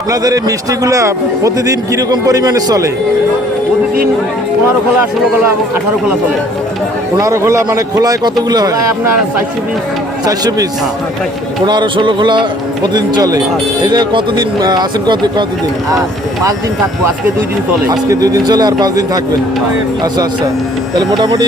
আপনাদের এই মিষ্টিগুলা প্রতিদিন কিরকম পরিমাণে চলে? প্রতিদিন 15 খোলা, 16 খোলা এবং 18 খোলা চলে। 15 খোলা মানে খোলায় কতগুলো হয়? প্রায় আপনার 400 পিস। 400 পিস। 15-16 খোলা প্রতিদিন চলে। এই যে কতদিন আছেন? কতদিন? 5 দিন থাকবো, আজকে 2 দিন চলে। আজকে 2 দিন চলে আর 5 দিন থাকবেন। আচ্ছা আচ্ছা, তাহলে মোটামুটি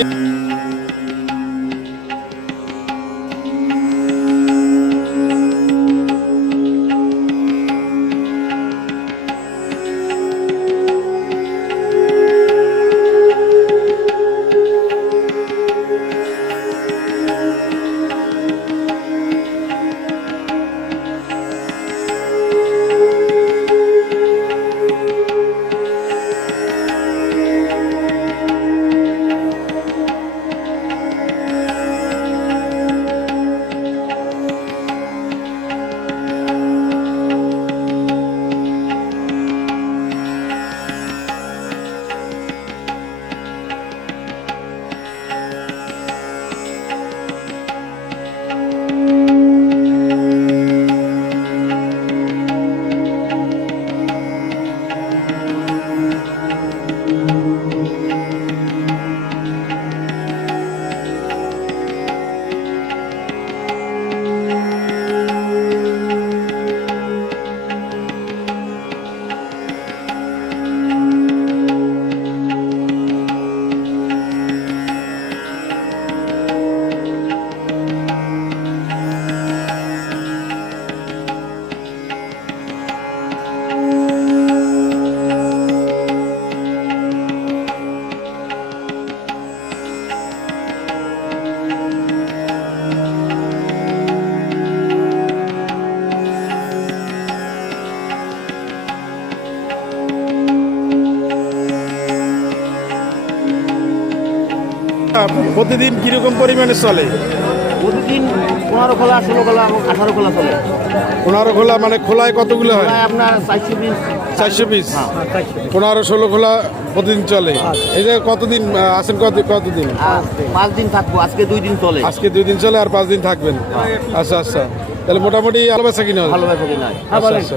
প্রতিদিন কিরকম পরিমাণে চলে? প্রতিদিন 15 খোলা, 16 খোলা এবং 18 খোলা চলে। 15 খোলা মানে খোলায় কতগুলো হয়? প্রায় আপনার 400 পিস। 400 পিস। 15-16 খোলা প্রতিদিন চলে। এই যে কতদিন আছেন? কতদিন? 5 দিন থাকবো, আজকে 2 দিন চলে। আজকে 2 দিন চলে আর 5 দিন থাকবেন। আচ্ছা আচ্ছা, তাহলে মোটামুটি ভালো বেচা কিনা? ভালো বেচা কিনা। আচ্ছা আচ্ছা।